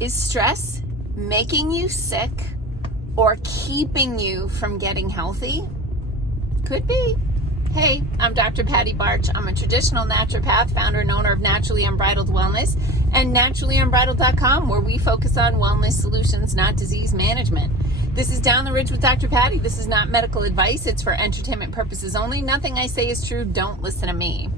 Is stress making you sick or keeping you from getting healthy? Could be. Hey, I'm Dr. Patty Barch. I'm a traditional naturopath, founder and owner of Naturally Unbridled Wellness and naturallyunbridled.com, where we focus on wellness solutions, not disease management. This is Down the Ridge with Dr. Patty. This is not medical advice. It's for entertainment purposes only. Nothing I say is true. Don't listen to me.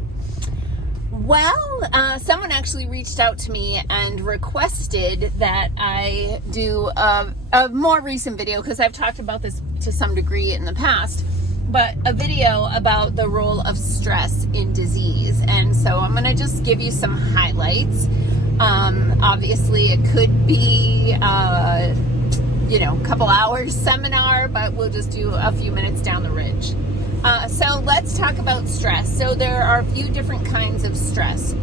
Well, someone actually reached out to me and requested that I do a more recent video, because I've talked about this to some degree in the past, but a video about the role of stress in disease. And so I'm going to just give you some highlights. Obviously, it could be, a couple hours seminar, but we'll just do a few minutes down the ridge. So let's talk about stress. So there are a few different kinds of stress.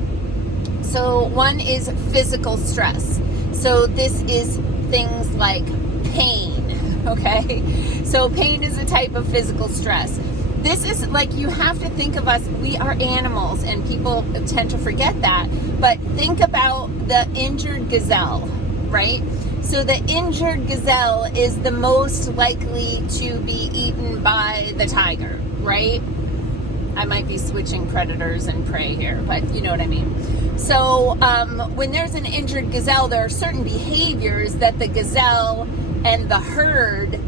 So one is physical stress. So this is things like pain, okay? So pain is a type of physical stress. This is like, you have to think of us, we are animals, and people tend to forget that. But think about the injured gazelle, right? So the injured gazelle is the most likely to be eaten by the tiger, right? I might be switching predators and prey here, but you know what I mean. So when there's an injured gazelle, there are certain behaviors that the gazelle and the herd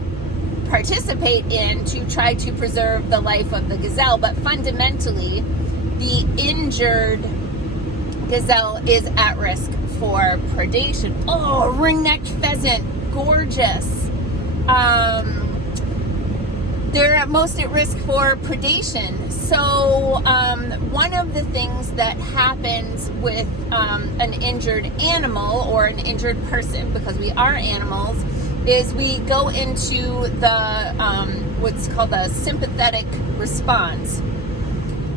participate in to try to preserve the life of the gazelle. But fundamentally, the injured gazelle is at risk for predation. Oh, ring-necked pheasant, gorgeous. They're most at risk for predation. So one of the things that happens with an injured animal or an injured person, because we are animals, is we go into the what's called the sympathetic response.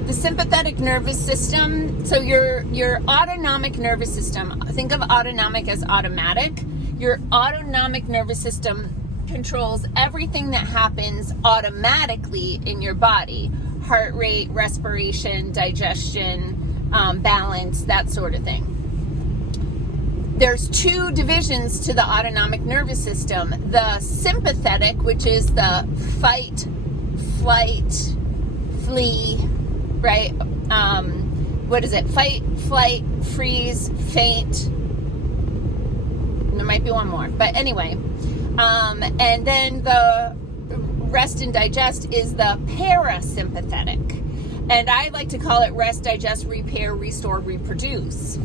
The sympathetic nervous system, so your autonomic nervous system, think of autonomic as automatic. Your autonomic nervous system controls everything that happens automatically in your body. Heart rate, respiration, digestion, balance, that sort of thing. There's two divisions to the autonomic nervous system. The sympathetic, which is the fight, flight, flee, right? What is it? Fight, flight, freeze, faint. There might be one more, but anyway. And then the rest and digest is the parasympathetic. And I like to call it rest, digest, repair, restore, reproduce,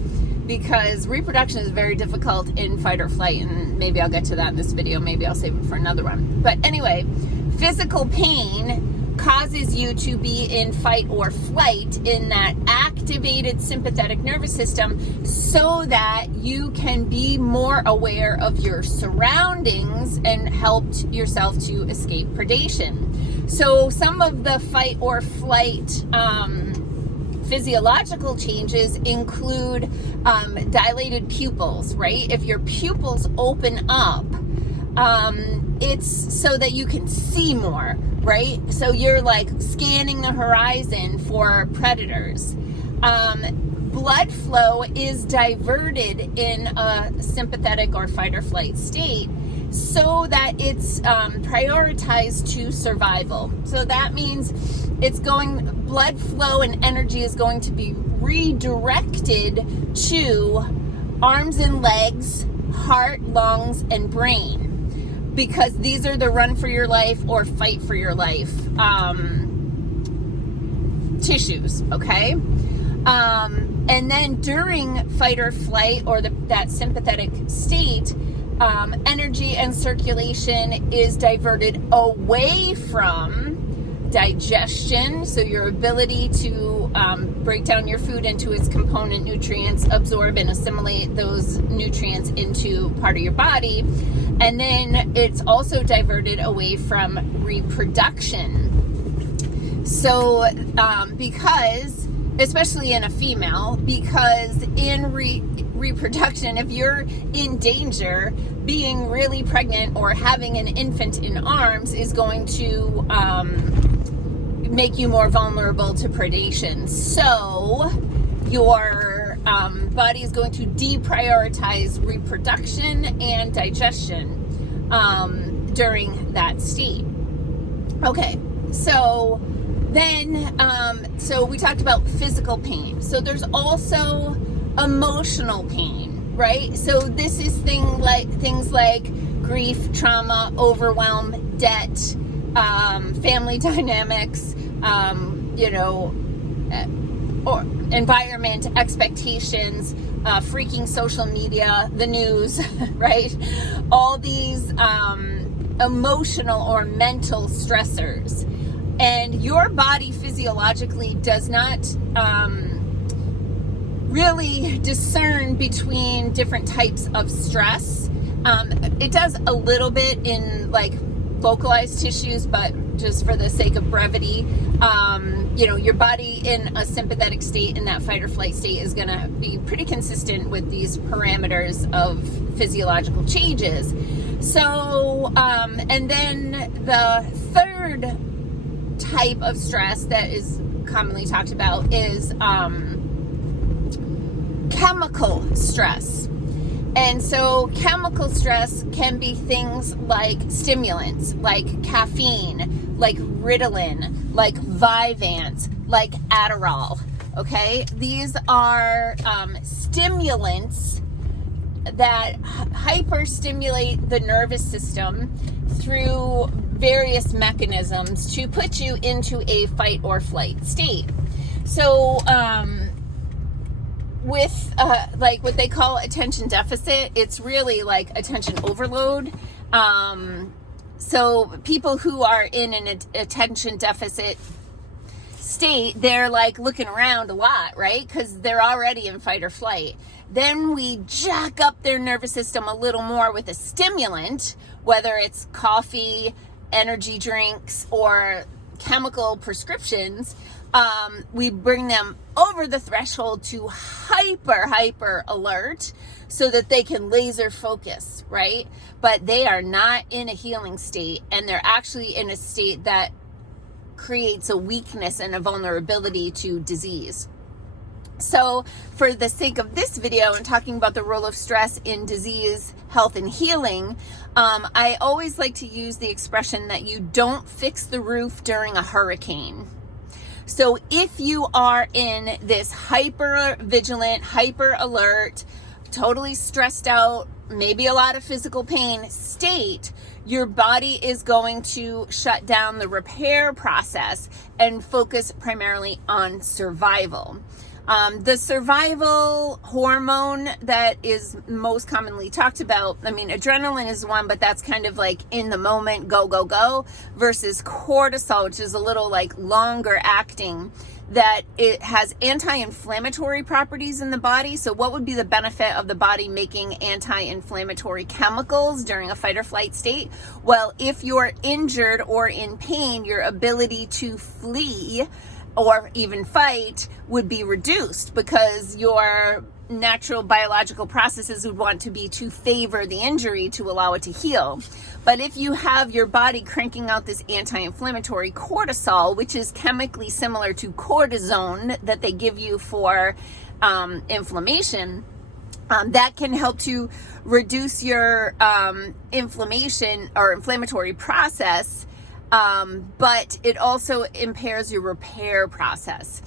because reproduction is very difficult in fight or flight. And maybe I'll get to that in this video. Maybe I'll save it for another one. But anyway, physical pain causes you to be in fight or flight in that activated sympathetic nervous system, so that you can be more aware of your surroundings and help yourself to escape predation. So some of the fight or flight physiological changes include dilated pupils, right? If your pupils open up, it's so that you can see more, right? So you're like scanning the horizon for predators. Blood flow is diverted in a sympathetic or fight or flight state, so that it's prioritized to survival. So that means blood flow and energy is going to be redirected to arms and legs, heart, lungs, and brain, because these are the run for your life or fight for your life tissues, okay? And then during fight or flight, or that sympathetic state, energy and circulation is diverted away from digestion, so your ability to break down your food into its component nutrients, absorb and assimilate those nutrients into part of your body. And then it's also diverted away from reproduction. So because, especially in a female, because in reproduction, if you're in danger, being really pregnant or having an infant in arms is going to make you more vulnerable to predation. So your body is going to deprioritize reproduction and digestion during that state. Okay, so then, so we talked about physical pain. So there's also emotional pain, right? So this is things like grief, trauma, overwhelm, debt, family dynamics, or environment, expectations, freaking social media, the news, right? All these emotional or mental stressors. And your body physiologically does not really discern between different types of stress. It does a little bit in like localized tissues, but just for the sake of brevity, your body in a sympathetic state, in that fight or flight state, is going to be pretty consistent with these parameters of physiological changes. So, and then the third type of stress that is commonly talked about is chemical stress. And so chemical stress can be things like stimulants, like caffeine, like Ritalin, like Vyvanse, like Adderall. Okay, these are stimulants that hyperstimulate the nervous system through various mechanisms to put you into a fight or flight state. So with like what they call attention deficit, it's really like attention overload. So people who are in an attention deficit state, they're like looking around a lot, right? Because they're already in fight or flight. Then we jack up their nervous system a little more with a stimulant, whether it's coffee, energy drinks, or chemical prescriptions. We bring them over the threshold to hyper alert so that they can laser focus, right? But they are not in a healing state, and they're actually in a state that creates a weakness and a vulnerability to disease. So for the sake of this video and talking about the role of stress in disease, health, and healing, I always like to use the expression that you don't fix the roof during a hurricane. So if you are in this hyper vigilant, hyper alert, totally stressed out, maybe a lot of physical pain state, your body is going to shut down the repair process and focus primarily on survival. The survival hormone that is most commonly talked about, I mean, adrenaline is one, but that's kind of like in the moment, go, versus cortisol, which is a little like longer acting, that it has anti-inflammatory properties in the body. So what would be the benefit of the body making anti-inflammatory chemicals during a fight or flight state? Well, if you're injured or in pain, your ability to flee or even fight would be reduced, because your natural biological processes would want to be to favor the injury to allow it to heal. But if you have your body cranking out this anti-inflammatory cortisol, which is chemically similar to cortisone that they give you for inflammation, that can help to reduce your inflammation or inflammatory process. But it also impairs your repair process.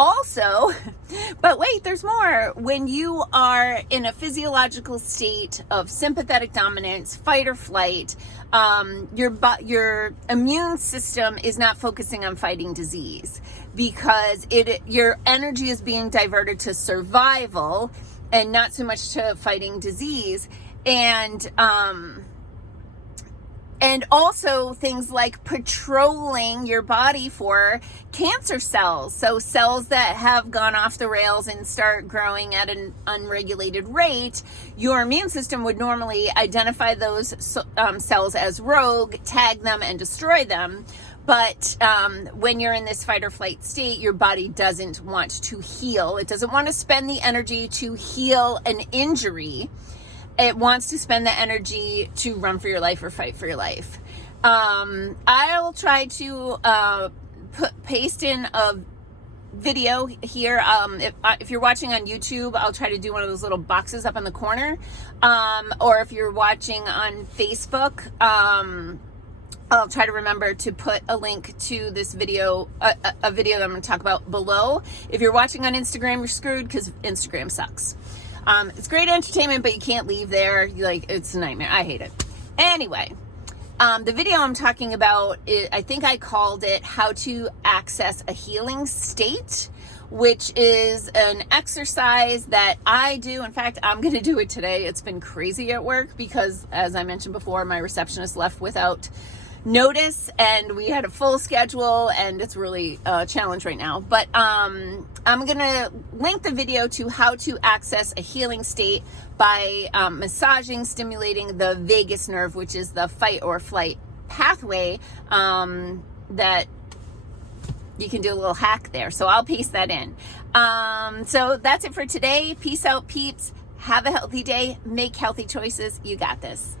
Also, but wait, there's more. When you are in a physiological state of sympathetic dominance, fight or flight, your immune system is not focusing on fighting disease, because your energy is being diverted to survival and not so much to fighting disease. And also things like patrolling your body for cancer cells. So cells that have gone off the rails and start growing at an unregulated rate, your immune system would normally identify those cells as rogue, tag them, and destroy them. But when you're in this fight or flight state, your body doesn't want to heal. It doesn't want to spend the energy to heal an injury. It wants to spend the energy to run for your life or fight for your life. I'll try to paste in a video here. If you're watching on YouTube, I'll try to do one of those little boxes up in the corner. Or if you're watching on Facebook, I'll try to remember to put a link to this video, a video that I'm going to talk about below. If you're watching on Instagram, you're screwed because Instagram sucks. It's great entertainment, but you can't leave there. It's a nightmare. I hate it. Anyway, the video I'm talking about, I think I called it How to Access a Healing State, which is an exercise that I do. In fact, I'm going to do it today. It's been crazy at work because, as I mentioned before, my receptionist left without notice and we had a full schedule and it's really a challenge right now. But I'm going to link the video to how to access a healing state by massaging, stimulating the vagus nerve, which is the fight or flight pathway, that you can do a little hack there. So I'll paste that in. So that's it for today. Peace out, peeps. Have a healthy day. Make healthy choices. You got this.